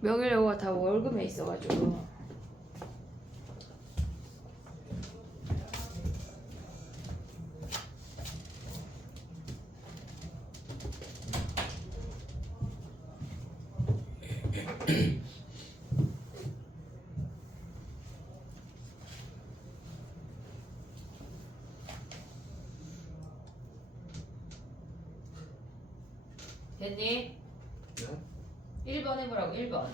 명일여고가 다 월급에 있어가지고. 됐니? 네? 1번 해보라고. 1번.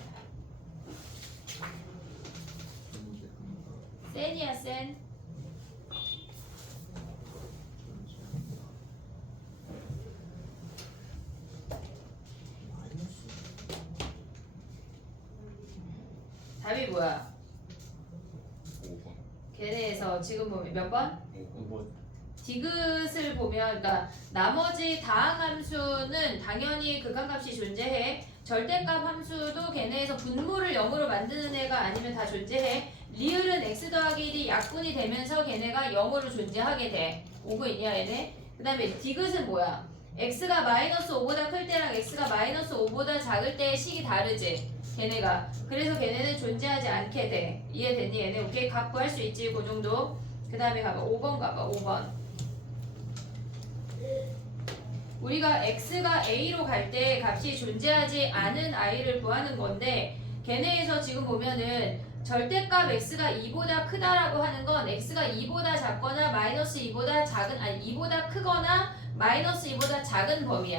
센이야 센. 답이 뭐야? 5번. 걔네에서 지금 보면 몇 번? 5번. 디귿을 보면, 그러니까 나머지 다항함수는 당연히 극한값이 존재해. 절대값 함수도 걔네에서 분모를 0으로 만드는 애가 아니면 다 존재해. 리을은 x 더하기 1이 약분이 되면서 걔네가 0으로 존재하게 돼. 오고 있냐 얘네? 그 다음에 디귿은 뭐야? x가 마이너스 5보다 클 때랑 x가 마이너스 5보다 작을 때의 식이 다르지 걔네가. 그래서 걔네는 존재하지 않게 돼. 이해됐니 얘네? 오케이? 값 구할 수 있지 그 정도. 그 다음에 가봐. 5번 가봐. 5번. 우리가 x가 a로 갈 때 값이 존재하지 않은 i를 구하는 건데 걔네에서 지금 보면은 절대값 x가 2보다 크다라고 하는 건 x가 2보다 작거나 마이너스 2보다 작은, 아니 2보다 크거나 마이너스 2보다 작은 범위야.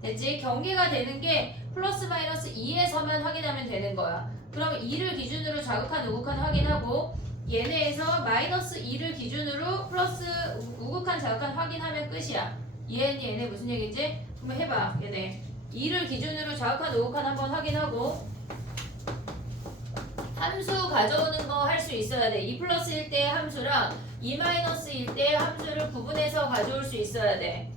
됐지? 경계가 되는 게 플러스 마이너스 2에서만 확인하면 되는 거야. 그럼 2를 기준으로 좌극한 우극한 확인하고 얘네에서 마이너스 2를 기준으로 플러스 우극한 좌극한 확인하면 끝이야. 얘네 얘네 무슨 얘기지? 한번 해봐. 얘네 2를 기준으로 좌극한 우극한 한번 확인하고 함수 가져오는 거 할 수 있어야 돼. 2 플러스일 때의 함수랑 2 마이너스일 때의 함수를 구분해서 가져올 수 있어야 돼.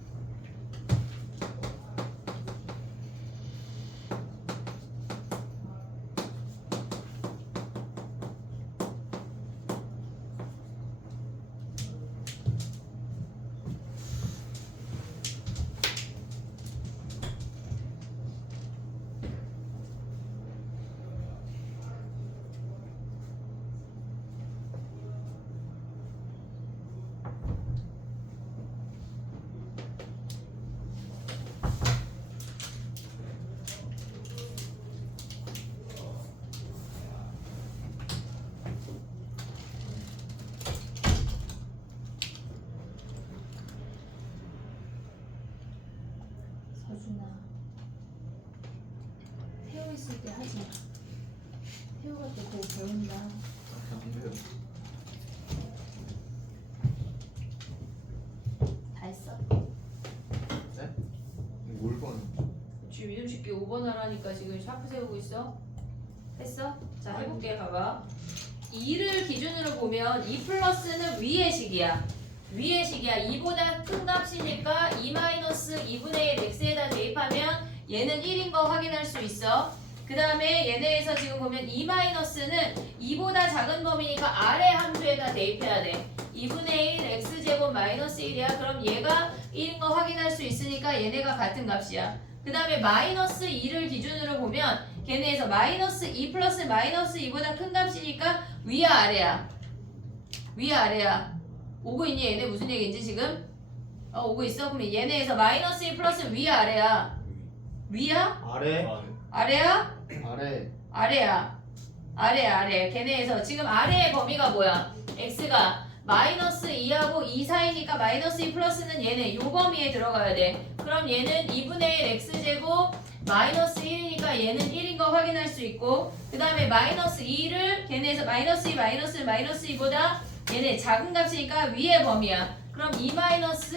서준아, 태호 있을 때 하지 마. 태호가 또 그거 배운다. 안 돼요. 다 했어? 네? 뭘 봐요? 지금 이름 쉽게 5번 하라니까 지금 샤프 세우고 있어? 했어? 자 해볼게. 봐봐. 2를 기준으로 보면 2 플러스는 위의 식이야. 위의 식이야. 2보다 큰 값이니까 2 마이너스 2분의 1 x에다 대입하면 얘는 1인 거 확인할 수 있어. 그 다음에 얘네에서 지금 보면 2 마이너스는 2보다 작은 범위니까 아래 함수에다 대입해야 돼. 2분의 1 x제곱 마이너스 1이야. 그럼 얘가 1인 거 확인할 수 있으니까 얘네가 같은 값이야. 그 다음에 마이너스 2를 기준으로 보면 걔네에서 마이너스 2 플러스 마이너스 2보다 큰 값이니까 위야 아래야? 위야 아래야? 오고 있니 얘네? 무슨 얘기인지 지금? 오고 있어? 그럼 얘네에서 마이너스 2 플러스 위야 아래야? 위야? 아래. 아래야? 아래. 아래야. 아래야 아래. 걔네에서 지금 아래의 범위가 뭐야? x가 마이너스 2하고 2 사이니까 마이너스 2 플러스는 얘네 요 범위에 들어가야 돼. 그럼 얘는 2분의 1 x제곱 마이너스 1이니까 얘는 1인 거 확인할 수 있고 그 다음에 마이너스 2를 걔네에서 마이너스 2 마이너스 2보다 얘네 작은 값이니까 위의 범위야. 그럼 2 마이너스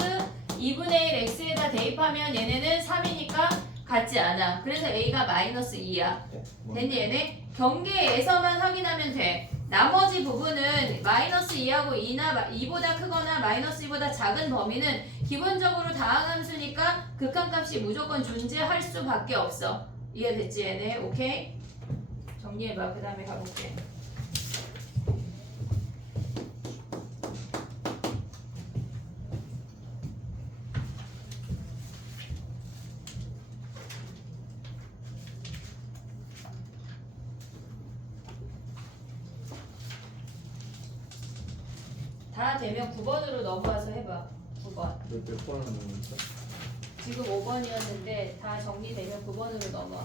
2분의 1 x에다 대입하면 얘네는 3이니까 같지 않아. 그래서 a가 마이너스 2야. 됐니 얘네? 경계에서만 확인하면 돼. 나머지 부분은 마이너스 2하고 2보다 크거나 마이너스 2보다 작은 범위는 기본적으로 다항함수니까 극한값이 무조건 존재할 수밖에 없어. 이해됐지 얘네? 오케이? 정리해봐. 그 다음에 가볼게. 다 되면 9번으로 넘어와서 해봐. 9번. 몇 번을 넣는 거죠? 지금 5번이었는데 다 정리되면 9번으로 넘어와.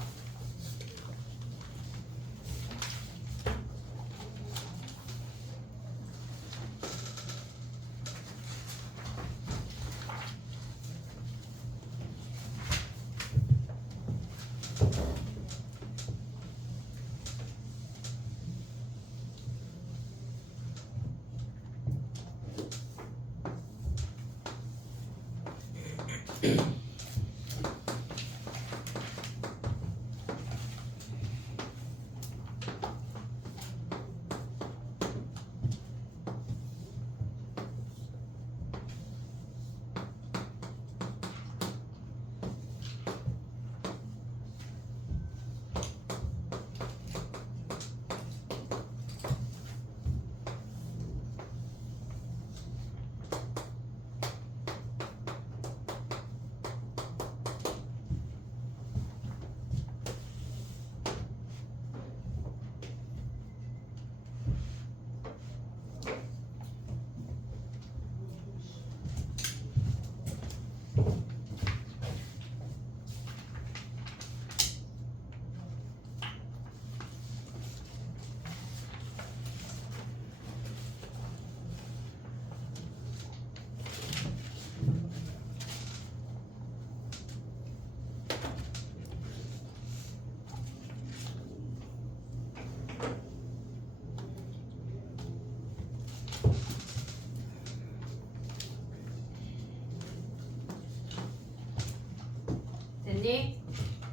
됐니?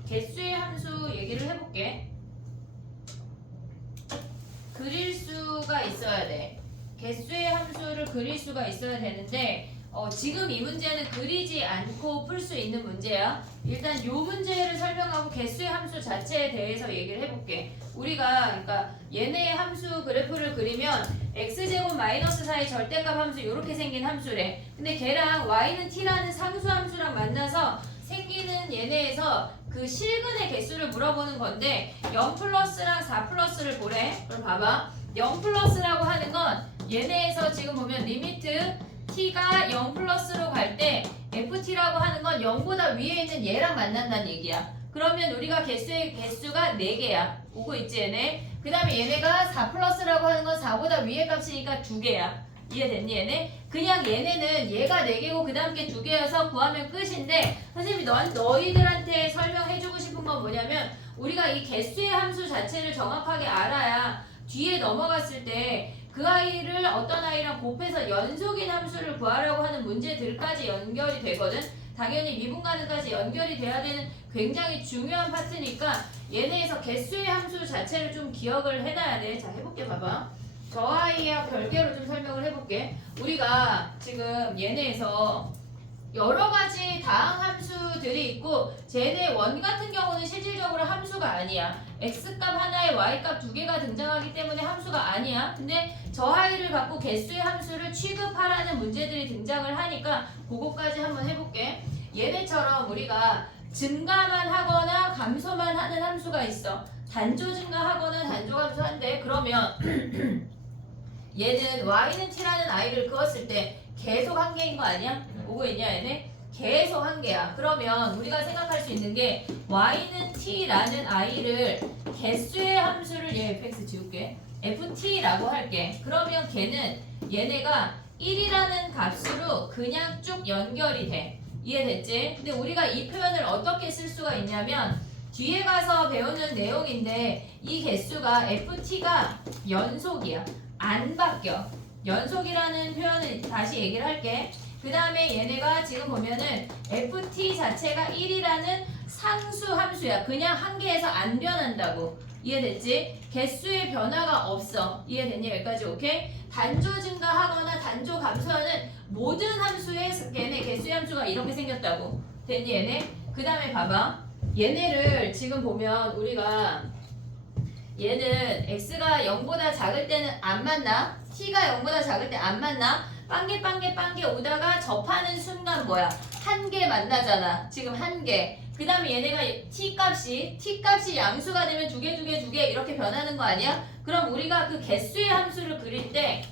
개수의 함수 얘기를 해볼게. 그릴 수가 있어야 돼. 개수의 함수를 그릴 수가 있어야 되는데 지금 이 문제는 그리지 않고 풀 수 있는 문제야. 일단 이 문제를 설명하고 개수의 함수 자체에 대해서 얘기를 해볼게. 우리가 그러니까 얘네의 함수 그래프를 그리면 x제곱 마이너스 4의 절대값 함수 이렇게 생긴 함수래. 근데 걔랑 y는 t라는 상수 함수랑 만나서 생기는 얘네에서 그 실근의 개수를 물어보는 건데 0 플러스랑 4 플러스를 보래. 그럼 봐봐. 0 플러스라고 하는 건 얘네에서 지금 보면 리미트 t가 0 플러스로 갈 때 ft라고 하는 건 0보다 위에 있는 얘랑 만난다는 얘기야. 그러면 우리가 개수의 개수가 4개야. 오고 있지 얘네. 그 다음에 얘네가 4 플러스라고 하는 건 4보다 위에 값이니까 2개야. 이해됐니 얘네? 그냥 얘네는 얘가 4개고 그 다음 게 2개여서 구하면 끝인데 선생님이 너희들한테 설명해주고 싶은 건 뭐냐면 우리가 이 개수의 함수 자체를 정확하게 알아야 뒤에 넘어갔을 때 그 아이를 어떤 아이랑 곱해서 연속인 함수를 구하라고 하는 문제들까지 연결이 되거든. 당연히 미분가능까지 연결이 돼야 되는 굉장히 중요한 파트니까 얘네에서 개수의 함수 자체를 좀 기억을 해놔야 돼. 자 해볼게 봐봐. 저 아이와 별개로 좀 설명을 해볼게. 우리가 지금 얘네에서 여러 가지 다항 함수들이 있고 쟤네 원 같은 경우는 실질적으로 함수가 아니야. x값 하나에 y값 2개가 등장하기 때문에 함수가 아니야. 근데 저 아이를 갖고 개수의 함수를 취급하라는 문제들이 등장을 하니까 그거까지 한번 해볼게. 얘네처럼 우리가 증가만 하거나 감소만 하는 함수가 있어. 단조 증가하거나 단조 감소한대. 그러면 얘는 y는 t라는 아이를 그었을 때 계속 한 개인 거 아니야? 오고 있냐 얘네? 계속 한 개야. 그러면 우리가 생각할 수 있는 게 y는 t라는 아이를 개수의 함수를 얘 fx 지울게. ft라고 할게. 그러면 걔는 얘네가 1이라는 값으로 그냥 쭉 연결이 돼. 이해됐지? 근데 우리가 이 표현을 어떻게 쓸 수가 있냐면 뒤에 가서 배우는 내용인데 이 개수가 ft가 연속이야. 안 바뀌어. 연속이라는 표현을 다시 얘기를 할게. 그 다음에 얘네가 지금 보면은 ft 자체가 1이라는 상수 함수야. 그냥 한 개에서 안 변한다고. 이해됐지? 개수의 변화가 없어. 이해됐니? 여기까지 오케이? 단조 증가하거나 단조 감소하는 모든 함수의 걔네 개수의 함수가 이렇게 생겼다고. 됐니 얘네? 그 다음에 봐봐. 얘네를 지금 보면 우리가 얘는 x가 0보다 작을 때는 안 만나? t가 0보다 작을 때 안 만나? 빵개 오다가 접하는 순간 뭐야? 한 개 만나잖아. 지금 한 개. 그 다음에 얘네가 t값이 양수가 되면 두 개 이렇게 변하는 거 아니야? 그럼 우리가 그 개수의 함수를 그릴 때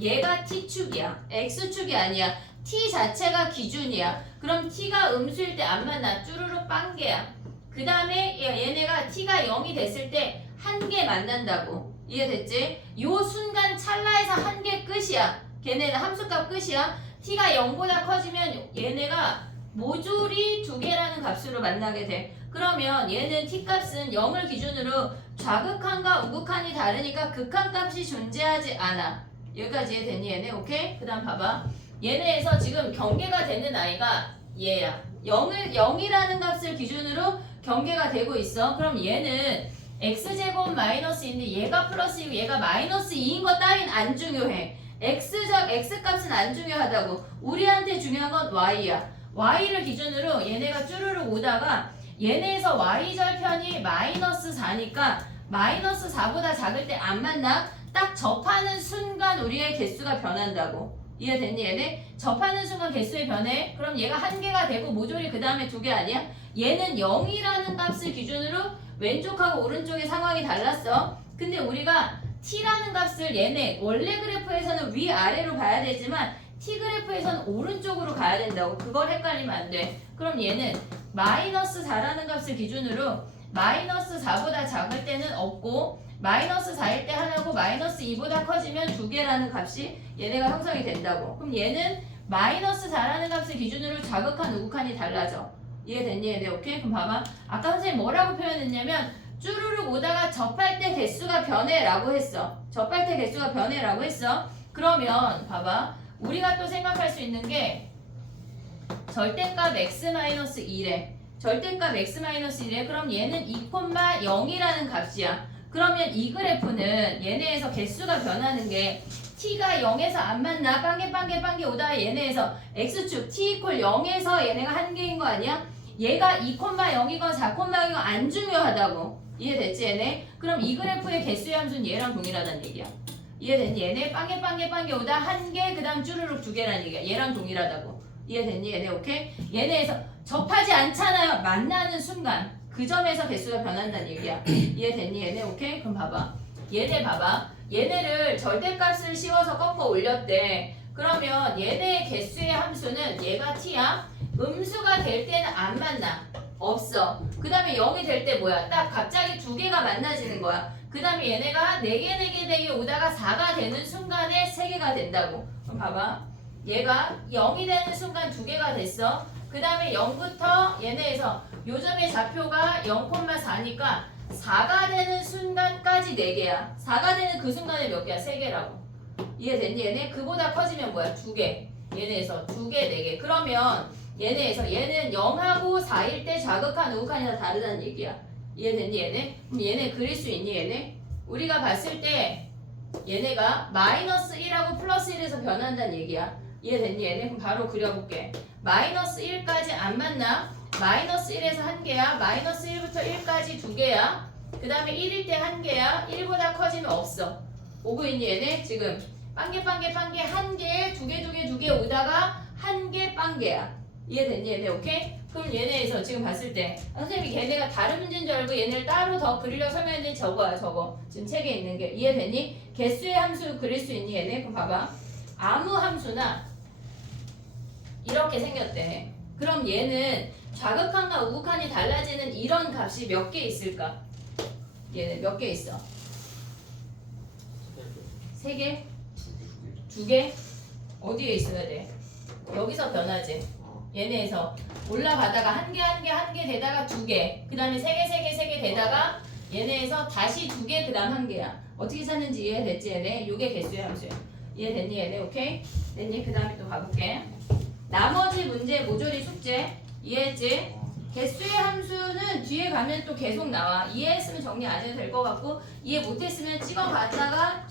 얘가 t축이야. x축이 아니야. t 자체가 기준이야. 그럼 t가 음수일 때 안 만나. 쭈루룩 빵개야. 그 다음에 얘네가 t가 0이 됐을 때 한 개 만난다고. 이해됐지? 요 순간 찰나에서 한 개 끝이야. 걔네는 함수값 끝이야. t가 0보다 커지면 얘네가 모조리 두 개라는 값으로 만나게 돼. 그러면 얘는 t값은 0을 기준으로 좌극한과 우극한이 다르니까 극한값이 존재하지 않아. 여기까지 이해됐니 얘네? 오케이? 그 다음 봐봐. 얘네에서 지금 경계가 되는 아이가 얘야. 0이라는 값을 기준으로 경계가 되고 있어. 그럼 얘는 x제곱 마이너스인데 얘가 플러스이고 얘가 마이너스 2인 거 따윈 안 중요해. x값은 안 중요하다고. 우리한테 중요한 건 y야. y를 기준으로 얘네가 쭈르륵 오다가 얘네에서 y절편이 마이너스 4니까 마이너스 4보다 작을 때 안 만나? 딱 접하는 순간 우리의 개수가 변한다고. 이해됐니 얘네? 접하는 순간 개수의 변해. 그럼 얘가 한 개가 되고 모조리 그 다음에 두 개 아니야? 얘는 0이라는 값을 기준으로 왼쪽하고 오른쪽의 상황이 달랐어. 근데 우리가 t라는 값을 얘네 원래 그래프에서는 위아래로 봐야 되지만 t 그래프에서는 오른쪽으로 가야 된다고. 그걸 헷갈리면 안 돼. 그럼 얘는 마이너스 4라는 값을 기준으로 마이너스 4보다 작을 때는 없고 마이너스 4일 때 하나고 마이너스 2보다 커지면 두 개라는 값이 얘네가 형성이 된다고. 그럼 얘는 마이너스 4라는 값을 기준으로 좌극한 우극한이 달라져. 이해됐니 얘네? 오케이? 그럼 봐봐. 아까 선생님 뭐라고 표현했냐면 쭈루룩 오다가 접할 때 개수가 변해라고 했어. 접할 때 개수가 변해라고 했어. 그러면 봐봐. 우리가 또 생각할 수 있는 게 절대값 x-1에 절대값 x-1에 그럼 얘는 2,0이라는 값이야. 그러면 이 그래프는 얘네에서 개수가 변하는 게 t가 0에서 안 만나. 빵개 오다가 얘네에서 x축 t = 0에서 얘네가 한 개인 거 아니야? 얘가 2,0이건 4,0이건 안 중요하다고. 이해됐지 얘네? 그럼 이 그래프의 개수의 함수는 얘랑 동일하다는 얘기야. 이해됐니 얘네? 빵개 오다 한 개, 그 다음 쭈루룩 두 개라는 얘기야. 얘랑 동일하다고. 이해됐니 얘네? 오케이? 얘네에서 접하지 않잖아요. 만나는 순간 그 점에서 개수가 변한다는 얘기야. 이해됐니 얘네? 오케이? 그럼 봐봐. 얘네 봐봐. 얘네를 절대값을 씌워서 꺾어 올렸대. 그러면 얘네의 개수의 함수는 얘가 t야. 음수가 될 때는 안 만나. 없어. 그 다음에 0이 될 때 뭐야? 딱 갑자기 두 개가 만나지는 거야. 그 다음에 얘네가 4개 오다가 4가 되는 순간에 3개가 된다고. 그럼 봐봐. 얘가 0이 되는 순간 두 개가 됐어. 그 다음에 0부터 얘네에서 요점의 좌표가 0,4니까 4가 되는 순간까지 4개야. 4가 되는 그 순간에 몇 개야? 3개라고. 이해됐니 얘네? 그보다 커지면 뭐야? 2개. 얘네에서 2개, 4개. 그러면 얘네에서 얘는 0하고 4일 때 좌극한 우극한이 다 다르다는 얘기야. 이해됐니 얘네? 그럼 얘네 그릴 수 있니 얘네? 우리가 봤을 때 얘네가 마이너스 1하고 플러스 1에서 변한다는 얘기야. 이해됐니 얘네? 그럼 바로 그려볼게. 마이너스 1까지 안 만나. 마이너스 1에서 한 개야. 마이너스 1부터 1까지 두 개야. 그 다음에 1일 때 한 개야. 1보다 커지면 없어. 오고 있니 얘네? 지금 빵개 한 개, 두 개 오다가 한 개 빵개야. 이해됐니 얘네? 오케이? 그럼 얘네에서 지금 봤을 때 선생님이 걔네가 다른 문제인 줄 알고 얘네를 따로 더 그리려고 설명했는데 저거야 저거. 지금 책에 있는 게. 이해됐니? 개수의 함수 그릴 수 있니 얘네? 그럼 봐봐. 아무 함수나 이렇게 생겼대. 그럼 얘는 좌극한과 우극한이 달라지는 이런 값이 몇 개 있을까? 얘는 몇 개 있어? 3개? 2개? 어디에 있어야 돼? 여기서 변하지. 얘네에서 올라가다가 한 개 되다가 2개, 그 다음에 3개 되다가 얘네에서 다시 2개, 그 다음 1개야. 어떻게 찾는지 이해됐지 얘네? 요게 개수의 함수야. 이해됐니 얘네? 오케이? 됐니? 그 다음에 또 가볼게. 나머지 문제 모조리 숙제 이해했지? 개수의 함수는 뒤에 가면 또 계속 나와. 이해했으면 정리 안 해도 될 것 같고 이해 못했으면 찍어봤다가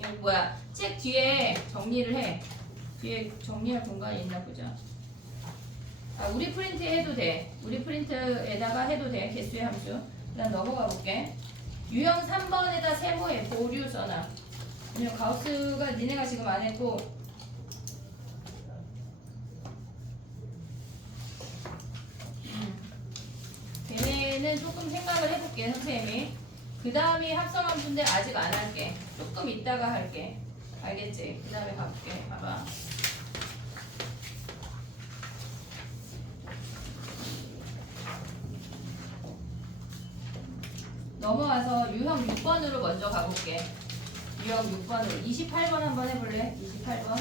여기 뭐야 책 뒤에 정리를 해. 뒤에 정리할 공간이 있나 보자. 우리 프린트에 해도 돼. 우리 프린트에다가 해도 돼. 개수의 함수. 그 다음 넘어가 볼게. 유형 3번에다 세모에 보류 써놔. 왜냐면 가우스가 니네가 지금 안 했고 걔네는 조금 생각을 해볼게 선생님이. 그 다음이 합성함수인데 아직 안 할게. 조금 이따가 할게. 알겠지? 그 다음에 가볼게. 봐봐. 넘어와서 유형 6번으로 먼저 가볼게. 유형 6번으로 28번 한번 해볼래? 28번.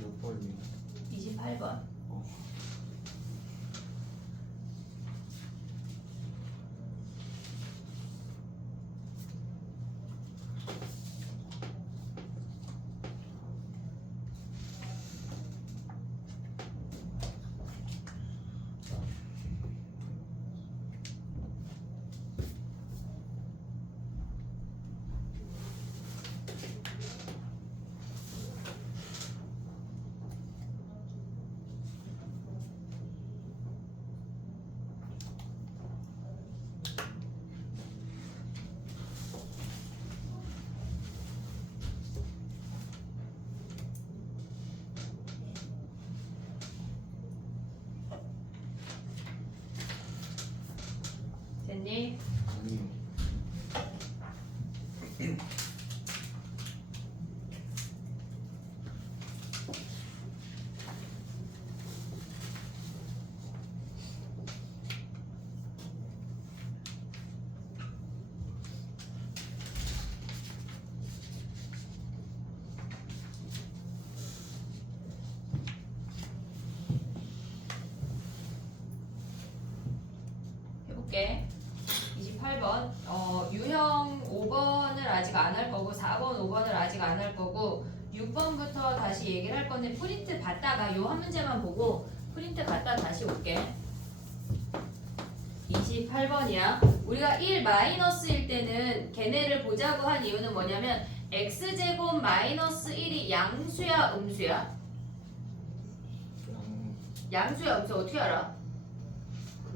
몇 번이야? 28번. 됐니? 아니. 해볼게. 28번. 유형 5번을 아직 안 할 거고 4번, 5번을 아직 안 할 거고 6번부터 다시 얘기를 할 건데 프린트 받다가 요 한 문제만 보고 프린트 갖다 다시 올게. 28번이야. 우리가 1 마이너스일 때는 걔네를 보자고 한 이유는 뭐냐면 x제곱 마이너스 1이 양수야 음수야? 양수야 음수 어떻게 알아?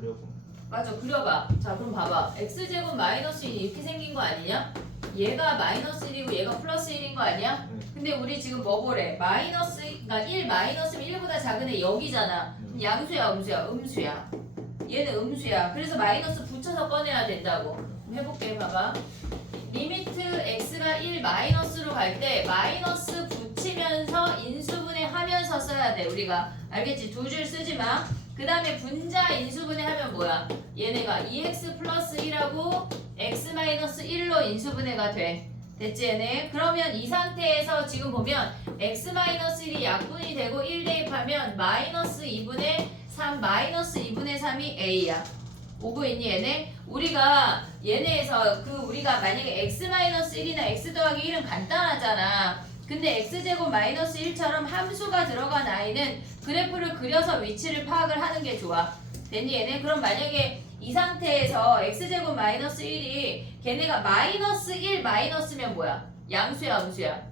그려보. 맞아, 그려봐. 자, 그럼 봐봐. x제곱 마이너스 1이 이렇게 생긴 거 아니냐? 얘가 마이너스 1이고 얘가 플러스 1인 거 아니야? 근데 우리 지금 뭐 보래? 마이너스, 그러니까 1 마이너스면 1보다 작은 애 여기잖아. 그럼 양수야 음수야? 음수야. 얘는 음수야. 그래서 마이너스 붙여서 꺼내야 된다고. 그럼 해볼게, 봐봐. 리미트 x가 1 마이너스로 갈 때 마이너스 붙이면서 인수분해 하면서 써야 돼, 우리가. 알겠지? 두 줄 쓰지 마. 그 다음에 분자 인수분해 하면 뭐야? 얘네가 2x 플러스 1하고 x 마이너스 1로 인수분해가 돼. 됐지 얘네? 그러면 이 상태에서 지금 보면 x 마이너스 1이 약분이 되고 1 대입하면 마이너스 2분의 3 마이너스 2분의 3이 a야. 오고 있니 얘네? 우리가 얘네에서 우리가 만약에 x 마이너스 1이나 x 더하기 1은 간단하잖아. 근데 x제곱 마이너스 1처럼 함수가 들어간 아이는 그래프를 그려서 위치를 파악을 하는 게 좋아. 됐니 얘네? 그럼 만약에 이 상태에서 x제곱 마이너스 1이 걔네가 마이너스 1 마이너스면 뭐야? 양수야 음수야?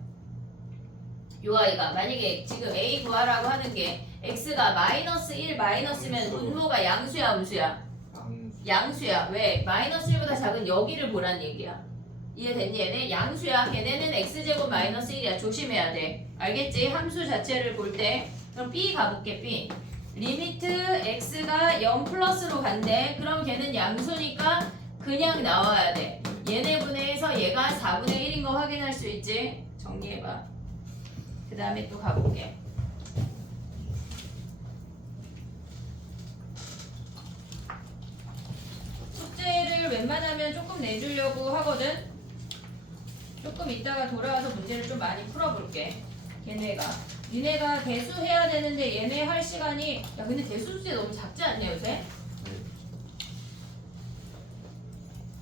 요 아이가 만약에 지금 a 구하라고 하는 게 x가 마이너스 1 마이너스면 분모가 양수야 음수야? 양수야. 왜? 마이너스 1보다 작은 여기를 보란 얘기야. 이해됐니 얘네? 양수야. 걔네는 x제곱 마이너스 1이야. 조심해야 돼. 알겠지? 함수 자체를 볼 때. 그럼 b 가볼게. b. 리미트 x가 0 플러스로 간대. 그럼 걔는 양수니까 그냥 나와야 돼. 얘네 분해해서 얘가 4분의 1인 거 확인할 수 있지? 정리해봐. 그 다음에 또 가볼게. 숙제를 웬만하면 조금 내주려고 하거든. 조금 이따가 돌아와서 문제를 좀 많이 풀어볼게. 걔네가 니네가 대수 해야 되는데 얘네 할 시간이 야 근데 대수 숙제 너무 작지 않냐 요새? 네.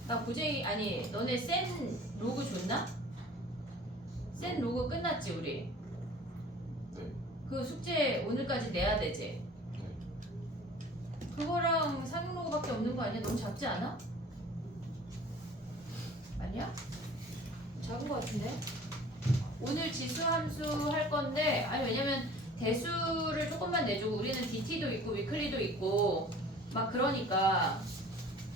나 부재이 아니 너네 센 로그 줬나? 센 로그 끝났지 우리? 네. 그 숙제 오늘까지 내야 되지? 네. 그거랑 상용 로그밖에 없는 거 아니야? 너무 작지 않아? 아니야? 작은 거 같은데? 오늘 지수 함수 할 건데 아니 왜냐면 대수를 조금만 내주고 우리는 DT도 있고 위클리도 있고 막 그러니까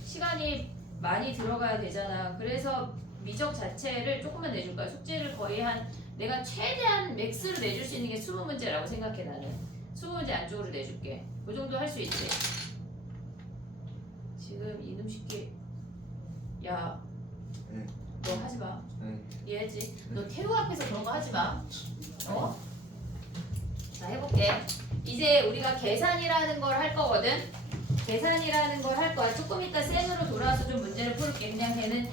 시간이 많이 들어가야 되잖아. 그래서 미적 자체를 조금만 내줄 거야. 숙제를 거의 한 내가 최대한 맥스로 내줄 수 있는 게 20문제라고 생각해 나는. 20문제 안쪽으로 내줄게. 그 정도 할 수 있지. 지금 이놈 새끼 야 네. 너 하지 마. 네. 이해했지? 너 태우 앞에서 그런 거 하지 마. 어? 자 해볼게. 이제 우리가 계산이라는 걸 할 거거든. 계산이라는 걸 할 거야. 조금 이따 셈으로 돌아와서 좀 문제를 풀게. 그냥 걔는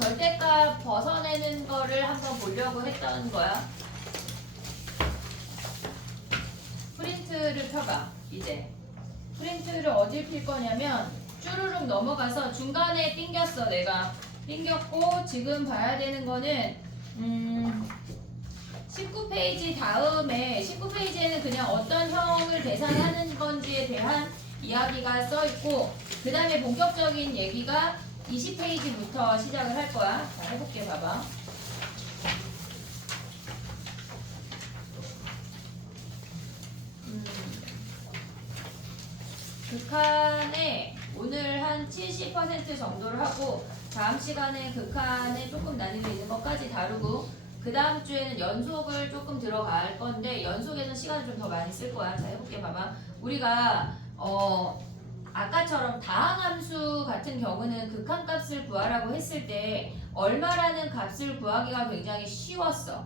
절대값 벗어내는 거를 한번 보려고 했던 거야. 프린트를 펴봐. 이제 프린트를 어딜 필 거냐면 쭈루룩 넘어가서 중간에 띵겼어. 내가 띵겼고 지금 봐야 되는 거는 19페이지 다음에 19페이지에는 그냥 어떤 형을 계산하는 건지에 대한 이야기가 써 있고 그 다음에 본격적인 얘기가 20페이지부터 시작을 할 거야. 자 해볼게. 봐봐. 극한에 오늘 한 70% 정도를 하고 다음 시간에 극한에 조금 난이도 있는 것까지 다루고 그 다음 주에는 연속을 조금 들어갈 건데 연속에서 시간을 좀 더 많이 쓸 거야. 자 해볼게. 봐봐. 우리가 아까처럼 다항함수 같은 경우는 극한값을 구하라고 했을 때 얼마라는 값을 구하기가 굉장히 쉬웠어.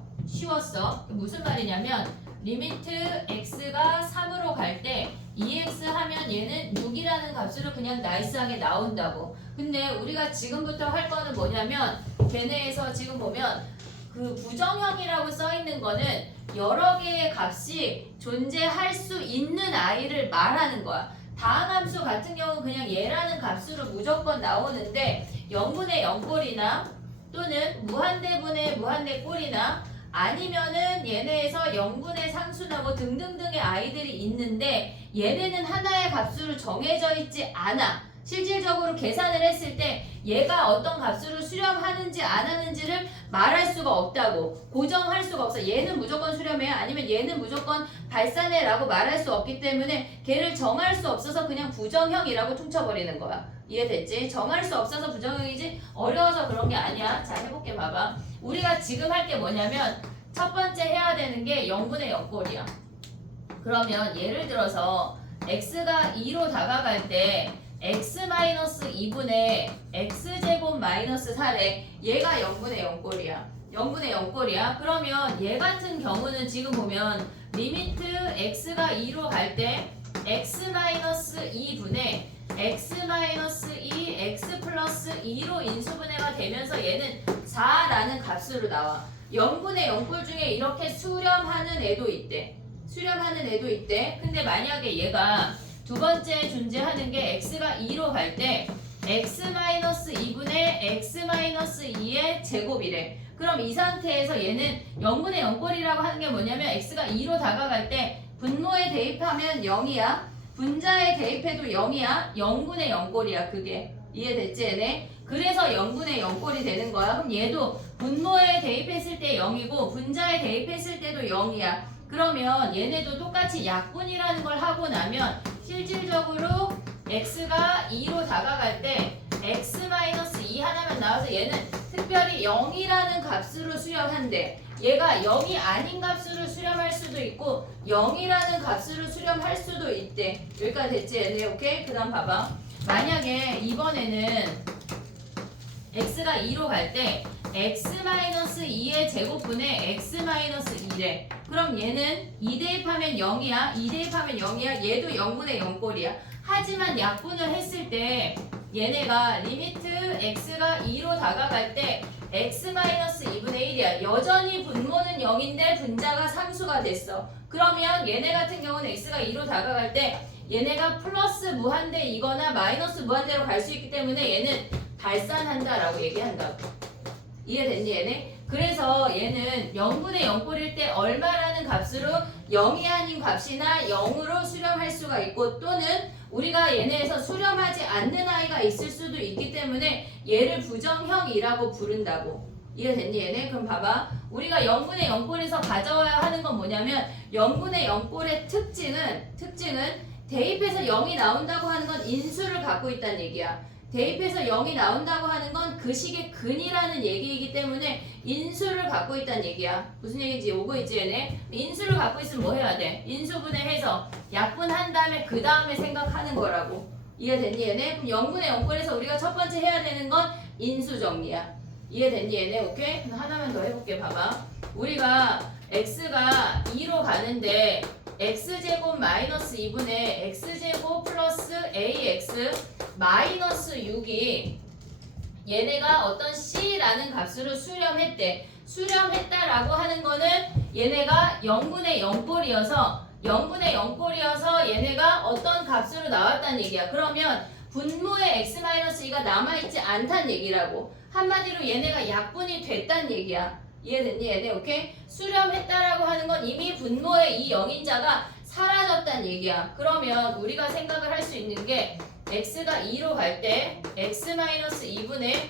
무슨 말이냐면 리미트 x가 3으로 갈 때 2x 하면 얘는 6이라는 값으로 그냥 나이스하게 나온다고. 근데 우리가 지금부터 할 거는 뭐냐면 걔네에서 지금 보면 그 부정형이라고 써 있는 거는 여러 개의 값이 존재할 수 있는 아이를 말하는 거야. 다항함수 같은 경우는 그냥 얘라는 값으로 무조건 나오는데 0분의 0꼴이나 또는 무한대분의 무한대꼴이나 아니면은 얘네에서 0분의 상수나 뭐 등등등의 아이들이 있는데 얘네는 하나의 값으로 정해져 있지 않아. 실질적으로 계산을 했을 때 얘가 어떤 값으로 수렴하는지 안 하는지를 말할 수가 없다고. 고정할 수가 없어. 얘는 무조건 수렴해야 아니면 얘는 무조건 발산해라고 말할 수 없기 때문에 걔를 정할 수 없어서 그냥 부정형이라고 퉁쳐버리는 거야. 이해됐지? 정할 수 없어서 부정형이지 어려워서 그런 게 아니야. 자 해볼게. 봐봐. 우리가 지금 할 게 뭐냐면 첫 번째 해야 되는 게 0분의 0꼴이야. 그러면 예를 들어서 x가 2로 다가갈 때 x-2분의 x제곱 마이너스 4래. 얘가 0분의 0꼴이야. 0분의 0꼴이야. 그러면 얘 같은 경우는 지금 보면 리미트 x가 2로 갈 때 x-2분의 x-2 x 플러스 2로 인수분해가 되면서 얘는 4라는 값으로 나와. 0분의 0꼴 중에 이렇게 수렴하는 애도 있대. 근데 만약에 얘가 두 번째 존재하는 게 x가 2로 갈 때 x-2분의 x-2의 제곱이래. 그럼 이 상태에서 얘는 0분의 0꼴이라고 하는 게 뭐냐면 x가 2로 다가갈 때 분모에 대입하면 0이야. 분자에 대입해도 0이야. 0분의 0꼴이야 그게. 이해됐지 얘네? 그래서 0분의 0꼴이 되는 거야. 그럼 얘도 분모에 대입했을 때 0이고 분자에 대입했을 때도 0이야. 그러면 얘네도 똑같이 약분이라는 걸 하고 나면 실질적으로 x가 2로 다가갈 때 x-2 하나만 나와서 얘는 특별히 0이라는 값으로 수렴한대. 얘가 0이 아닌 값으로 수렴할 수도 있고 0이라는 값으로 수렴할 수도 있대. 여기까지 됐지 얘네? 오케이? 그 다음 봐봐. 만약에 이번에는 x가 2로 갈 때 x-2의 제곱분의 x-2래. 그럼 얘는 2 대입하면 0이야. 2 대입하면 0이야. 얘도 0분의 0꼴이야. 하지만 약분을 했을 때 얘네가 리미트 x가 2로 다가갈 때 x-2분의 1이야. 여전히 분모는 0인데 분자가 상수가 됐어. 그러면 얘네 같은 경우는 x가 2로 다가갈 때 얘네가 플러스 무한대이거나 마이너스 무한대로 갈 수 있기 때문에 얘는 발산한다라고 얘기한다고. 이해됐니 얘네? 그래서 얘는 0분의 0꼴일 때 얼마라는 값으로 0이 아닌 값이나 0으로 수렴할 수가 있고 또는 우리가 얘네에서 수렴하지 않는 아이가 있을 수도 있기 때문에 얘를 부정형이라고 부른다고. 이해됐니 얘네? 그럼 봐봐. 우리가 0분의 0꼴에서 가져와야 하는 건 뭐냐면 0분의 0꼴의 특징은 대입해서 0이 나온다고 하는 건 인수를 갖고 있다는 얘기야. 대입해서 0이 나온다고 하는 건 그 식의 근이라는 얘기이기 때문에 인수를 갖고 있다는 얘기야. 무슨 얘기인지 오고 있지 얘네? 인수를 갖고 있으면 뭐 해야 돼? 인수분해해서 약분한 다음에 그 다음에 생각하는 거라고. 이해됐니 얘네? 그럼 0분의 0꼴에서 우리가 첫 번째 해야 되는 건 인수 정리야. 이해됐니 얘네? 오케이? 그럼 하나만 더 해볼게. 봐봐. 우리가 x가 2로 가는데 x제곱 마이너스 2분의 x제곱 플러스 ax 마이너스 6이 얘네가 어떤 c라는 값으로 수렴했대. 수렴했다라고 하는 거는 얘네가 0분의 0꼴이어서 얘네가 어떤 값으로 나왔다는 얘기야. 그러면 분모의 x-2가 남아있지 않다는 얘기라고. 한마디로 얘네가 약분이 됐다는 얘기야. 이해됐니 얘네? 오케이? 수렴했다라고 하는 건 이미 분모의 이 0인자가 사라졌다는 얘기야. 그러면 우리가 생각을 할 수 있는 게 x가 2로 갈 때 x-2분의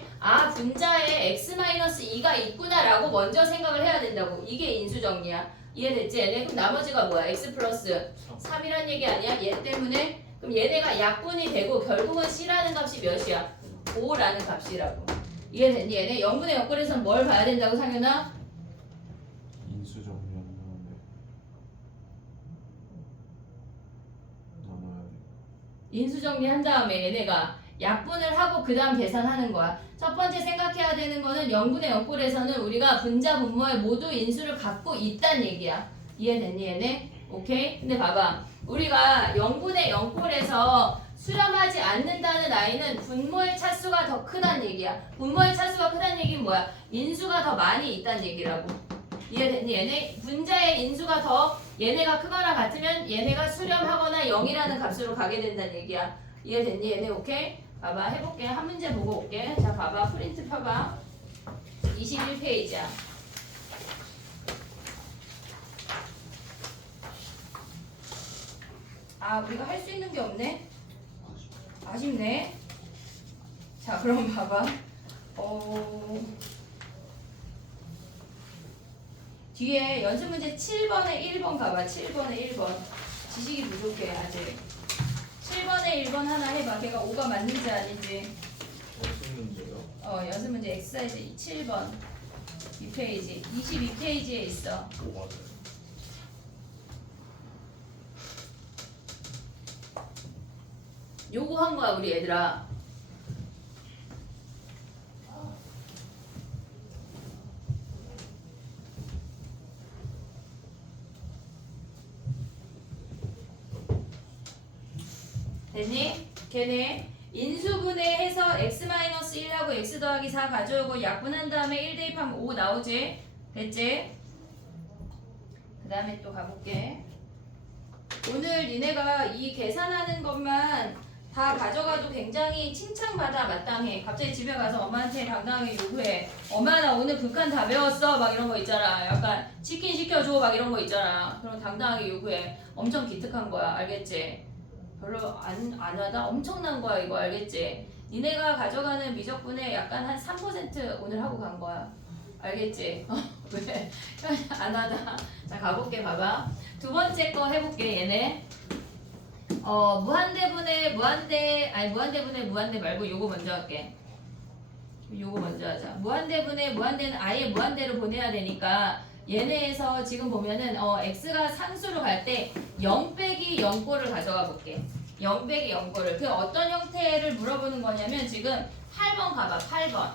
분자에 x-2가 있구나라고 먼저 생각을 해야 된다고. 이게 인수정리야. 이해됐지 얘네? 그럼 나머지가 뭐야? x 플러스 3이란 얘기 아니야? 얘 때문에? 그럼 얘네가 약분이 되고 결국은 c라는 값이 몇이야? 5라는 값이라고. 이해됐니 얘네? 0분의 0꼴에서는 뭘 봐야 된다고 상현아? 인수 정리한 다음에 나눠야 돼. 인수 정리한 다음에 얘네가 약분을 하고 그 다음 계산하는 거야. 첫 번째 생각해야 되는 거는 0분의 0꼴에서는 우리가 분자 분모에 모두 인수를 갖고 있다는 얘기야. 이해됐니 얘네? 오케이? 근데 봐봐. 우리가 0분의 0꼴에서 수렴하지 않는다는 아이는 분모의 차수가 더 크다는 얘기야. 분모의 차수가 크다는 얘기는 뭐야? 인수가 더 많이 있다는 얘기라고. 이해됐니 얘네? 분자의 인수가 더 얘네가 크거나 같으면 얘네가 수렴하거나 0이라는 값으로 가게 된다는 얘기야. 이해됐니 얘네? 오케이? 봐봐 해볼게. 한 문제 보고 올게. 자 봐봐 프린트 펴봐. 21페이지야. 우리가 할 수 있는 게 없네. 아쉽네. 자 그럼 봐봐. 뒤에 연습 문제 7번에 1번 가봐. 7번에 1번. 지식이 부족해 아직. 7번에 1번 하나 해봐. 걔가 5가 맞는지 아닌지. 무슨 문제요? 연습 문제 엑서사이즈 7번 2페이지 22페이지에 있어. 5 맞아요. 요거 한 거야 우리 얘들아. 됐니? 걔네 인수분해해서 x-1하고 x 더하기 4 가져오고 약분한 다음에 1 대입하면 5 나오지? 됐지? 그 다음에 또 가볼게. 오늘 니네가 이 계산하는 것만 다 가져가도 굉장히 칭찬받아 마땅해. 갑자기 집에 가서 엄마한테 당당하게 요구해. 엄마 나 오늘 극한 다 배웠어 막 이런 거 있잖아. 약간 치킨 시켜줘 막 이런 거 있잖아. 그럼 당당하게 요구해. 엄청 기특한 거야. 알겠지? 별로 안 하다 엄청난 거야 이거. 알겠지? 니네가 가져가는 미적분에 약간 한 3% 오늘 하고 간 거야. 알겠지? 왜? 안 하다. 자 가볼게. 봐봐. 두 번째 거 해볼게. 얘네 무한대분의 무한대 말고 요거 먼저 할게. 요거 먼저 하자. 무한대는 아예 무한대로 보내야 되니까 얘네에서 지금 보면은 x가 상수로 갈 때 0 빼기 0꼴을 가져가 볼게. 0 빼기 0꼴을. 그 어떤 형태를 물어보는 거냐면 지금 8번 가봐. 8번.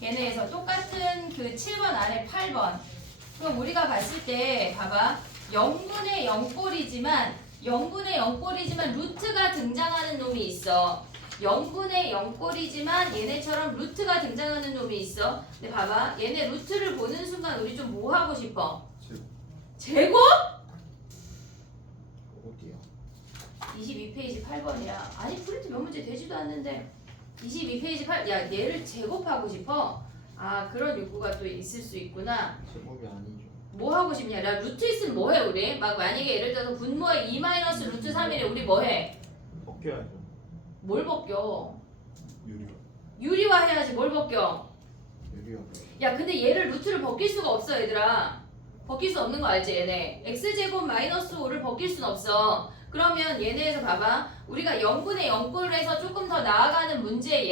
걔네에서 똑같은 그 7번 아래 8번. 그럼 우리가 봤을 때 봐봐. 0분의 0꼴이지만 루트가 등장하는 놈이 있어. 0분의 0꼴이지만 얘네처럼 루트가 등장하는 놈이 있어. 근데 봐봐. 얘네 루트를 보는 순간 우리 좀 뭐 하고 싶어? 제곱? 어디야? 22페이지 8번이야. 아니 프린트 몇 문제 되지도 않는데 22페이지 8. 야 얘를 제곱하고 싶어? 아 그런 욕구가 또 있을 수 있구나. 제곱이 아니죠. 뭐 하고 싶냐? 나 루트 있으면 뭐 해 우리? 막 만약에 예를 들어서 분모에 2 마이너스 루트 3이래 우리 뭐 해? 벗겨야죠. 뭘 벗겨? 유리가. 유리화 해야지 뭘 벗겨? 유리가. 야 근데 얘를 루트를 벗길 수가 없어 얘들아. 벗길 수 없는 거 알지 얘네? x제곱 마이너스 5를 벗길 순 없어. 그러면 얘네에서 봐봐. 우리가 0분의 0꼴을 해서 조금 더 나아가는 문제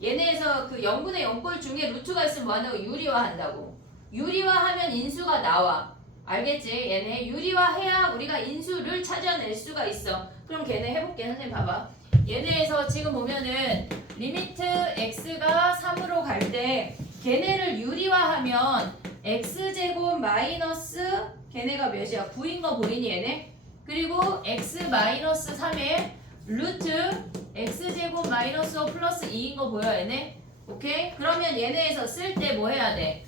얘네에서 그 0분의 0꼴 중에 루트가 있으면 뭐 한다고? 유리화한다고. 유리화하면 인수가 나와. 알겠지? 얘네 유리화해야 우리가 인수를 찾아낼 수가 있어. 그럼 걔네 해볼게. 선생님 봐봐. 얘네에서 지금 보면은 리미트 x가 3으로 갈 때 걔네를 유리화하면 x제곱 마이너스 걔네가 몇이야? 9인 거 보이니 얘네? 그리고 x 마이너스 3에 루트 x제곱 마이너스 5 플러스 2인 거 보여 얘네? 오케이? 그러면 얘네에서 쓸 때 뭐 해야 돼?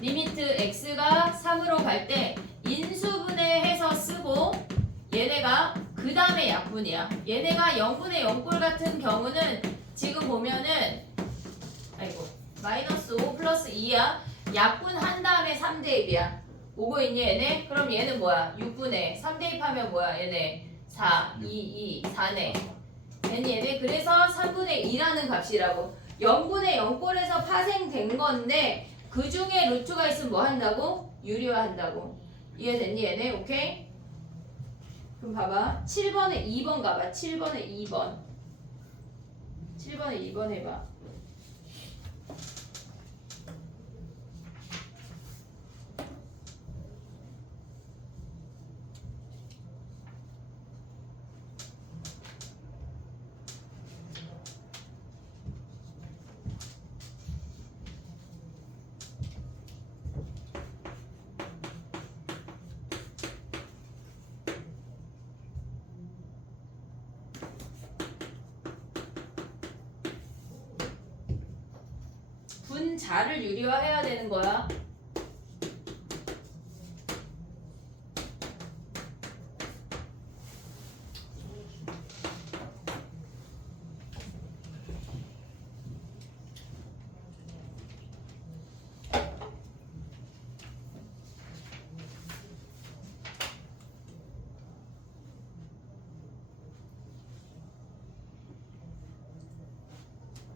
리미트 x가 3으로 갈 때 인수분해해서 쓰고 얘네가 그 다음에 약분이야. 얘네가 0분의 0꼴 같은 경우는 지금 보면은 아이고 마이너스 5 플러스 2야. 약분한 다음에 3대입이야. 오고 있니 얘네? 그럼 얘는 뭐야? 6분의 3대입하면 뭐야 얘네? 4, 2, 2, 4네. 얘는 얘네 그래서 3분의 2라는 값이라고. 0분의 0꼴에서 파생된 건데 그 중에 루트가 있으면 뭐 한다고? 유리화한다고. 이해됐니 얘네? 오케이? 그럼 봐봐. 7번에 2번 가봐. 7번에 2번. 7번에 2번 해봐. 분자를 유리화해야 되는 거야.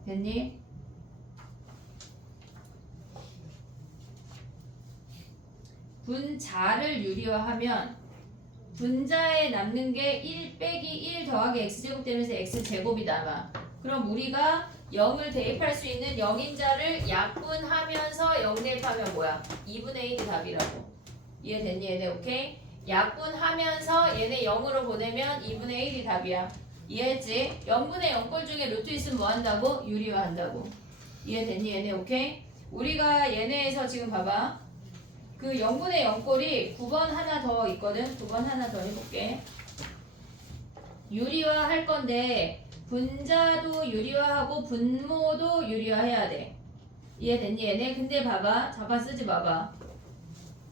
됐니? 분자를 유리화하면 분자에 남는 게 1 빼기 1 더하기 x제곱 되면서 x제곱이 남아. 그럼 우리가 0을 대입할 수 있는 0인자를 약분하면서 0 대입하면 뭐야? 2분의 1이 답이라고. 이해됐니 얘네? 오케이? 약분하면서 얘네 0으로 보내면 2분의 1이 답이야. 이해했지? 0분의 0꼴 중에 루트 있으면 뭐 한다고? 유리화한다고. 이해됐니 얘네? 오케이? 우리가 얘네에서 지금 봐봐. 그 0분의 0꼴이 9번 하나 더 있거든. 9번 하나 더 해볼게. 유리화 할 건데 분자도 유리화하고 분모도 유리화해야 돼. 이해됐니 얘네? 근데 봐봐. 잠깐 쓰지 마봐.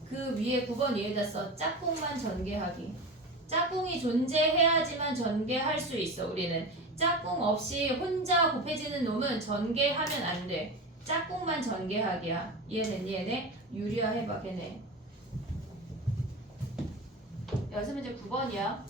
그 위에 9번 위에다 써. 짝꿍만 전개하기. 짝꿍이 존재해야지만 전개할 수 있어. 우리는 짝꿍 없이 혼자 곱해지는 놈은 전개하면 안 돼. 짝꿍만 전개하기야. 이해됐니 얘네? 유리화 해봐 걔네. 여기서 문제 9번이야.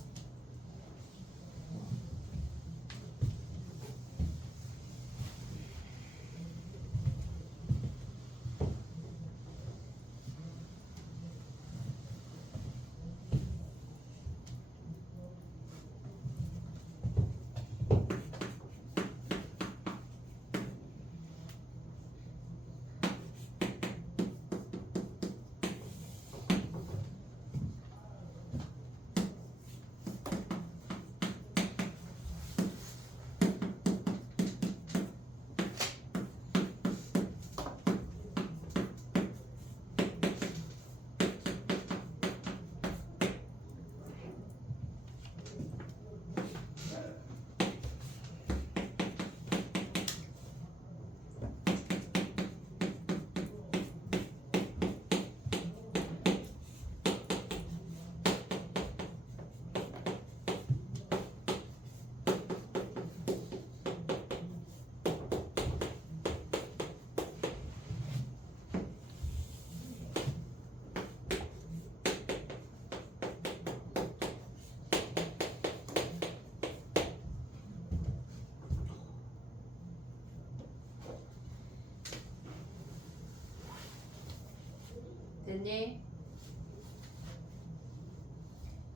됐니?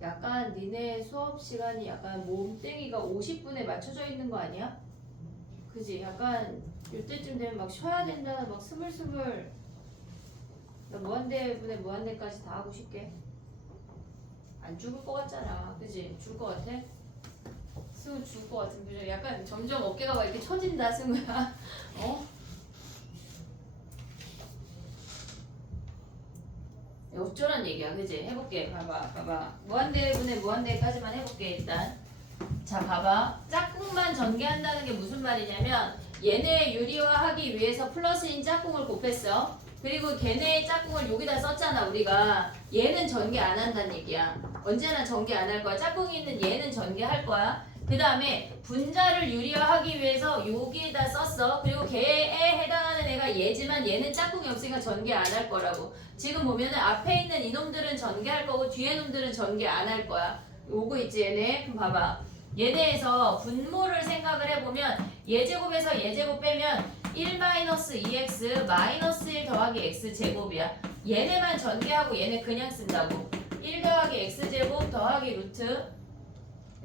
약간 니네 수업 시간이 약간 몸뚱이가 50분에 맞춰져 있는 거 아니야? 그지? 약간 이때쯤 되면 막 쉬어야 된다 막 스물스물 나 무한대분의 무한대까지 다 하고 싶게 안 죽을 것 같잖아 그지? 죽을 것 같아? 승우 죽을 것 같은 표정 약간 점점 어깨가 막 이렇게 처진다 승우야 어? 어쩌란 얘기야 그지? 해볼게 봐봐 무한대분의 무한대까지만 해볼게 일단 자 봐봐 짝꿍만 전개한다는 게 무슨 말이냐면 얘네 유리화하기 위해서 플러스인 짝꿍을 곱했어 그리고 걔네의 짝꿍을 여기다 썼잖아 우리가 얘는 전개 안 한다는 얘기야 언제나 전개 안 할 거야 짝꿍이 있는 얘는 전개할 거야 그 다음에 분자를 유리화하기 위해서 여기에다 썼어 그리고 걔에 해당하는 애가 얘지만 얘는 짝꿍이 없으니까 전개 안 할 거라고 지금 보면은 앞에 있는 이놈들은 전개할 거고 뒤에 놈들은 전개 안 할 거야 요거 있지 얘네 그럼 봐봐 얘네에서 분모를 생각을 해보면 얘제곱에서 얘제곱 빼면 1-2x 마이너스 1 더하기 x제곱이야 얘네만 전개하고 얘네 그냥 쓴다고 1 더하기 x제곱 더하기 루트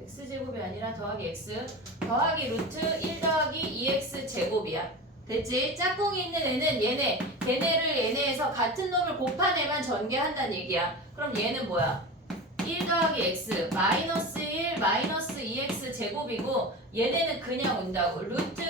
x제곱이 아니라 더하기 x 더하기 루트 1 더하기 2x제곱이야 됐지? 짝꿍이 있는 애는 얘네 걔네를 얘네에서 같은 놈을 곱한 애만 전개한다는 얘기야 그럼 얘는 뭐야? 1 더하기 x 마이너스 1 마이너스 2x 제곱이고 얘네는 그냥 온다고 루트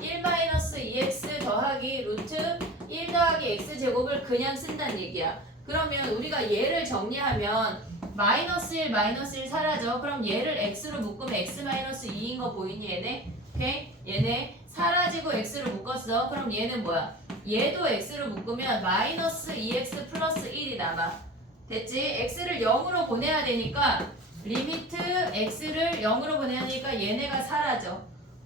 1 마이너스 2x 더하기 루트 1 더하기 x 제곱을 그냥 쓴다는 얘기야 그러면 우리가 얘를 정리하면 마이너스 1 사라져 그럼 얘를 x로 묶으면 x 마이너스 2인 거 보이니 얘네? 오케이? 얘네 사라지고 x로 묶었어 그럼 얘는 뭐야? 얘도 x로 묶으면 마이너스 2x 플러스 1이 남아 됐지? x를 0으로 보내야 되니까 리미트 x를 0으로 보내야 되니까 얘네가 사라져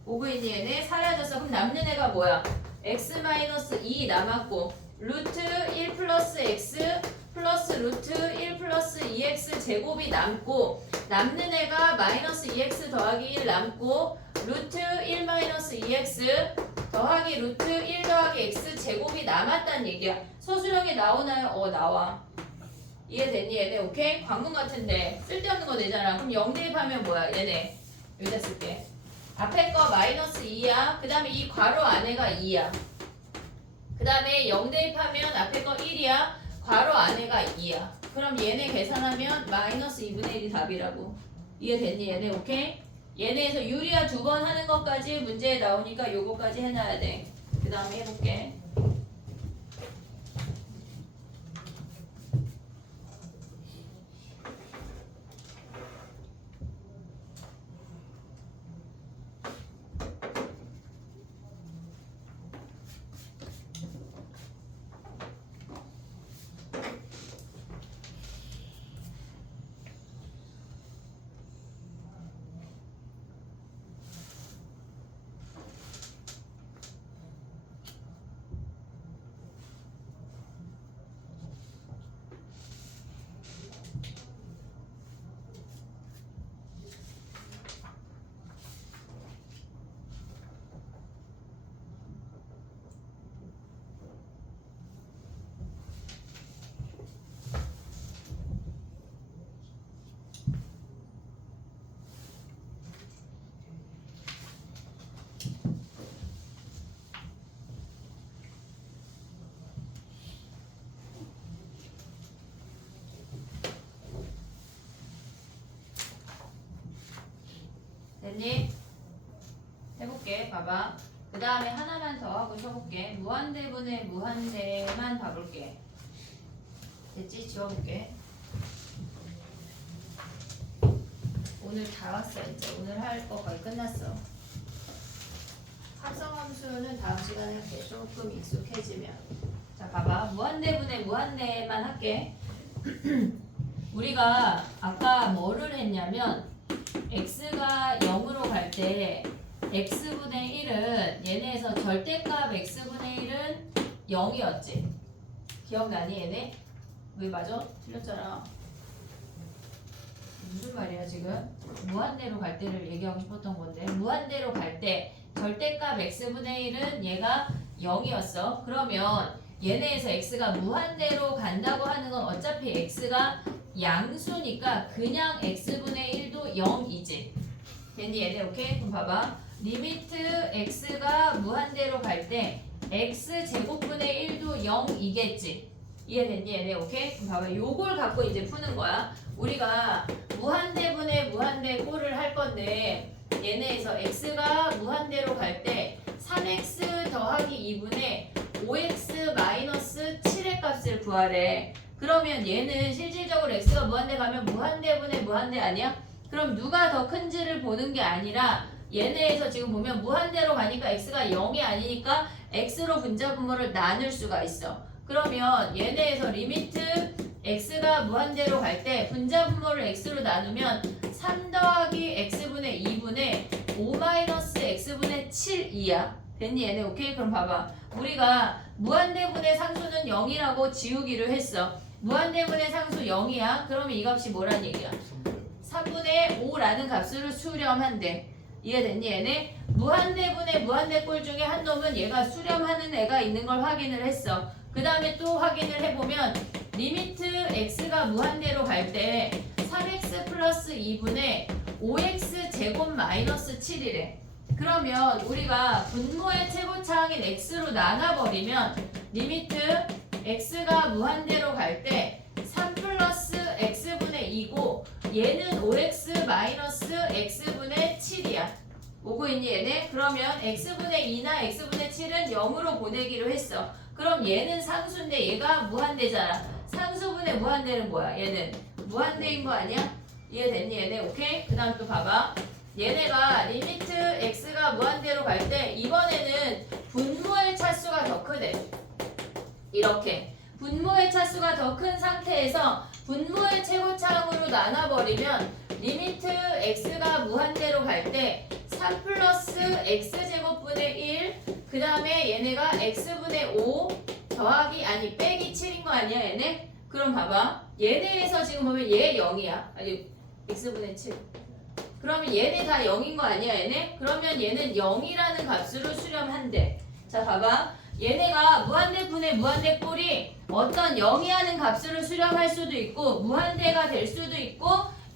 오고 있니 얘네 사라졌어 그럼 남는 애가 뭐야? x-2 남았고 루트 1 플러스 x 플러스 루트 1 플러스 2x 제곱이 남고 남는 애가 마이너스 2x 더하기 1 남고 루트 1 마이너스 2x 더하기 루트 1 더하기 x 제곱이 남았다는 얘기야 서술형에 나오나요? 나와 이해됐니 얘네? 오케이? 관문 같은데 쓸데없는 거 내잖아 그럼 0 대입하면 뭐야 얘네 여기다 쓸게 앞에 거 마이너스 2야 그 다음에 이 괄호 안에가 2야 그 다음에 0 대입하면 앞에 거 1이야 괄호 안에가 2야 그럼 얘네 계산하면 마이너스 2분의 1이 답이라고 이해됐니 얘네? 오케이? 얘네에서 유리화 2번 하는 것까지 문제에 나오니까 요거까지 해놔야 돼그 다음에 해볼게 됐니? 해볼게 봐봐 그 다음에 하나만 더 하고 쳐볼게 무한대분의 무한대만 봐볼게 됐지? 지워볼게 오늘 다 왔어 이제 오늘 할 거 거의 끝났어 합성함수는 다음 시간에 할게 조금 익숙해지면 자 봐봐 무한대분의 무한대만 할게 우리가 아까 뭐를 했냐면 x가 0으로 갈 때 x분의 1은 얘네에서 절대값 x분의 1은 0이었지 기억나니 얘네? 왜 맞아? 틀렸잖아 무슨 말이야 지금? 무한대로 갈 때를 얘기하고 싶었던 건데 무한대로 갈 때 절대값 x분의 1은 얘가 0이었어 그러면 얘네에서 x가 무한대로 간다고 하는 건 어차피 x가 양수니까 그냥 x분의 1도 0이지. 됐니 얘네? 오케이? 그럼 봐봐. 리미트 x가 무한대로 갈 때 x제곱분의 1도 0이겠지. 이해됐니 얘네? 오케이? 그럼 봐봐. 요걸 갖고 이제 푸는 거야. 우리가 무한대분의 무한대 꼴을 할 건데 얘네에서 x가 무한대로 갈 때 3x 더하기 2분의 5x 마이너스 7의 값을 구하래. 그러면 얘는 실질적으로 x가 무한대 가면 무한대분의 무한대 아니야? 그럼 누가 더 큰지를 보는 게 아니라 얘네에서 지금 보면 무한대로 가니까 x가 0이 아니니까 x로 분자분모를 나눌 수가 있어. 그러면 얘네에서 리미트 x가 무한대로 갈 때 분자분모를 x로 나누면 3 더하기 x분의 2분의 5 마이너스 x분의 7이야. 됐니 얘네? 오케이? 그럼 봐봐. 우리가 무한대분의 상수는 0이라고 지우기로 했어. 무한대분의 상수 0이야. 그러면 이 값이 뭐란 얘기야? 3분의 5라는 값으로 수렴한대. 이해됐니 얘네? 무한대분의 무한대꼴 중에 한 놈은 얘가 수렴하는 애가 있는 걸 확인을 했어. 그 다음에 또 확인을 해보면 리미트 x가 무한대로 갈 때 3x 플러스 2분의 5x 제곱 마이너스 7이래. 그러면 우리가 분모의 최고차항인 x로 나눠버리면 리미트 x가 무한대로 갈 때 3 플러스 x분의 2고 얘는 5x 마이너스 x분의 7이야. 오고 있니 얘네? 그러면 x분의 2나 x분의 7은 0으로 보내기로 했어. 그럼 얘는 상수인데 얘가 무한대잖아. 상수분의 무한대는 뭐야? 얘는 무한대인 거 아니야? 이해됐니 얘네? 오케이? 그 다음 또 봐봐. 얘네가 리미트 x가 무한대로 갈 때 이번에는 분모의 차수가 더 크대. 이렇게 분모의 차수가 더 큰 상태에서 분모의 최고차항으로 나눠버리면 리미트 x가 무한대로 갈 때 3 플러스 x제곱분의 1 그 다음에 얘네가 x분의 5 더하기 아니 빼기 7인 거 아니야 얘네? 그럼 봐봐. 얘네에서 지금 보면 얘 0이야. 아니 x분의 7 그러면 얘네 다 0인 거 아니야 얘네? 그러면 얘는 0이라는 값으로 수렴한대. 자 봐봐. 얘네가 무한대분의 무한대꼴이 어떤 0이 하는 값으로 수렴할 수도 있고 무한대가 될 수도 있고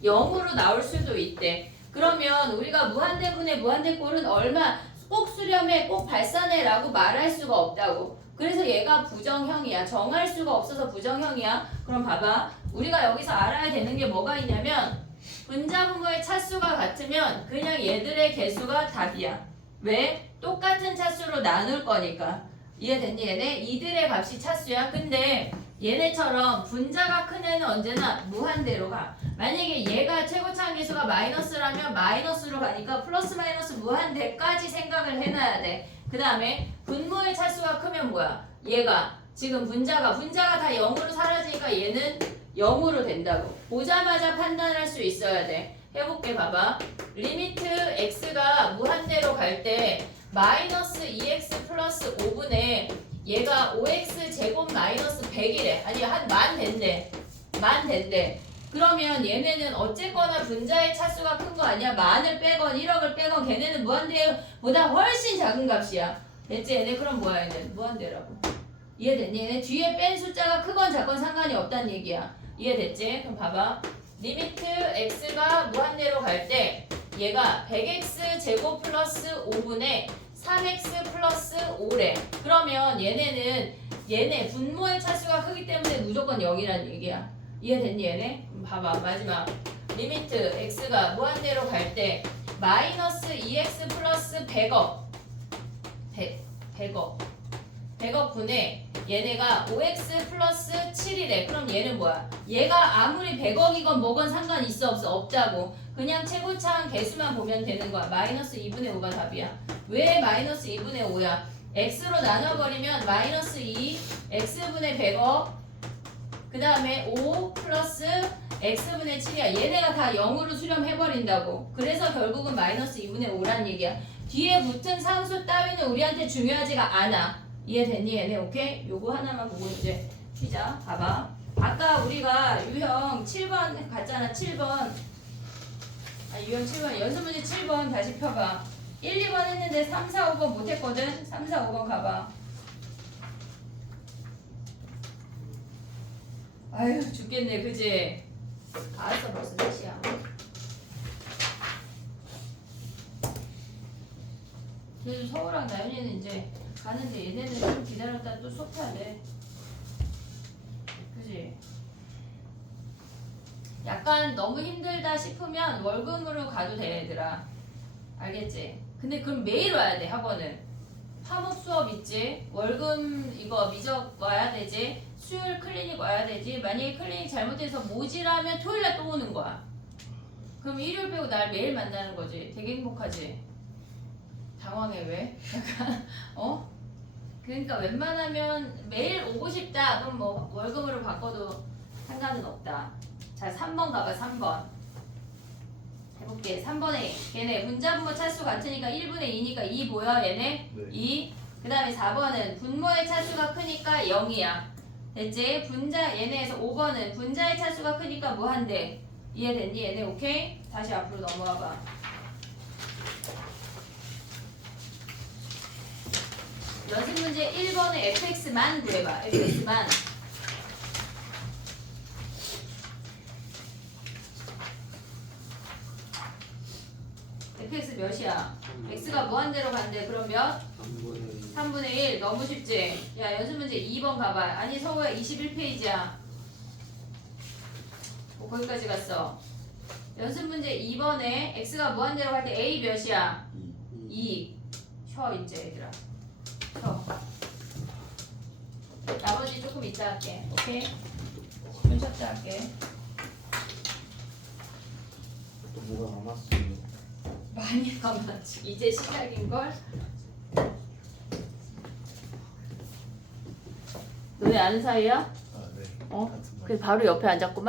0으로 나올 수도 있대. 그러면 우리가 무한대분의 무한대꼴은 얼마 꼭 수렴해 꼭 발산해 라고 말할 수가 없다고. 그래서 얘가 부정형이야. 정할 수가 없어서 부정형이야. 그럼 봐봐. 우리가 여기서 알아야 되는 게 뭐가 있냐면 분자분모의 차수가 같으면 그냥 얘들의 개수가 답이야. 왜? 똑같은 차수로 나눌 거니까. 이해됐니 얘네? 이들의 값이 차수야. 근데 얘네처럼 분자가 큰 애는 언제나 무한대로 가. 만약에 얘가 최고차항 계수가 마이너스라면 마이너스로 가니까 플러스 마이너스 무한대까지 생각을 해놔야 돼. 그 다음에 분모의 차수가 크면 뭐야? 얘가 지금 분자가 다 0으로 사라지니까 얘는 0으로 된다고. 보자마자 판단할 수 있어야 돼. 해볼게 봐봐. 리미트 x가 무한대로 갈 때 마이너스 2x 플러스 5분의 얘가 5x 제곱 마이너스 100이래. 아니 한 만 된대. 그러면 얘네는 어쨌거나 분자의 차수가 큰 거 아니야? 만을 빼건 1억을 빼건 걔네는 무한대보다 훨씬 작은 값이야. 됐지? 얘네 그럼 뭐야 얘는? 무한대라고. 이해됐니? 얘네 뒤에 뺀 숫자가 크건 작건 상관이 없다는 얘기야. 이해됐지? 그럼 봐봐. 리미트 x가 무한대로 갈 때 얘가 100x 제곱 플러스 5분의 3x 플러스 5래. 그러면 얘네 분모의 차수가 크기 때문에 무조건 0이라는 얘기야. 이해됐니 얘네? 봐봐 마지막 리미트 x가 무한대로 갈 때 마이너스 2x 플러스 100억 100억 분의 얘네가 5x 플러스 7이래. 그럼 얘는 뭐야? 얘가 아무리 100억이건 뭐건 상관 있어 없어? 없다고. 그냥 최고차항 개수만 보면 되는 거야. 마이너스 2분의 5가 답이야. 왜 마이너스 2분의 5야? x로 나눠버리면 마이너스 2 x분의 100억 그 다음에 5 플러스 x분의 7이야. 얘네가 다 0으로 수렴해버린다고. 그래서 결국은 마이너스 2분의 5란 얘기야. 뒤에 붙은 상수 따위는 우리한테 중요하지가 않아. 이해됐니 얘네? 오케이? 요거 하나만 보고 이제 쉬자. 봐봐. 아까 우리가 유형 7번 갔잖아. 7번. 유형 7번. 연습문제 7번 다시 펴봐. 1, 2번 했는데 3, 4, 5번 못했거든? 3, 4, 5번 가봐. 아유 죽겠네 그지? 알았어 벌써 4시야. 그래도 서우랑 나연이는 이제 가는데 얘네는 좀 기다렸다 또 수업해야 돼. 그지? 약간 너무 힘들다 싶으면 월금으로 가도 돼 얘들아. 알겠지? 근데 그럼 매일 와야 돼 학원은. 화목 수업 있지? 월금 이거 미적 와야 되지? 수요일 클리닉 와야 되지? 만약에 클리닉 잘못해서 모질하면 토요일날 또 오는 거야. 그럼 일요일 빼고 날 매일 만나는 거지. 되게 행복하지? 당황해 왜? 약간 그러니까 웬만하면 매일 오고 싶다. 그럼 뭐 월금으로 바꿔도 상관은 없다. 자 3번 가봐 3번. 해볼게. 3번에 얘네 분자분모 차수 같으니까 1분의 2니까 2 보여 얘네? 네. 2. 그 다음에 4번은 분모의 차수가 크니까 0이야. 됐지? 분자 얘네에서 5번은 분자의 차수가 크니까 무한대. 이해됐니 얘네? 오케이? 다시 앞으로 넘어와봐. 연습 문제 1번에 fx만 구해봐. fx만. fx 몇이야? x가 무한대로 간대. 그럼 몇? 3분의 1. 너무 쉽지? 야 연습 문제 2번 가봐. 아니 서우야 21페이지야. 거기까지 갔어. 연습 문제 2번에 x가 무한대로 갈 때 a 몇이야? 2. 쉬어 이제 얘들아. 쉬어. 나머지 조금 이따 할게. 오케이? 10분 쉬었다 할게. 또 뭐가 남았어요? 많이 남았지. 이제 시작인걸? 너네 아는 사이야? 아 네. 어? 같은 말. 그 바로 옆에 앉았구만.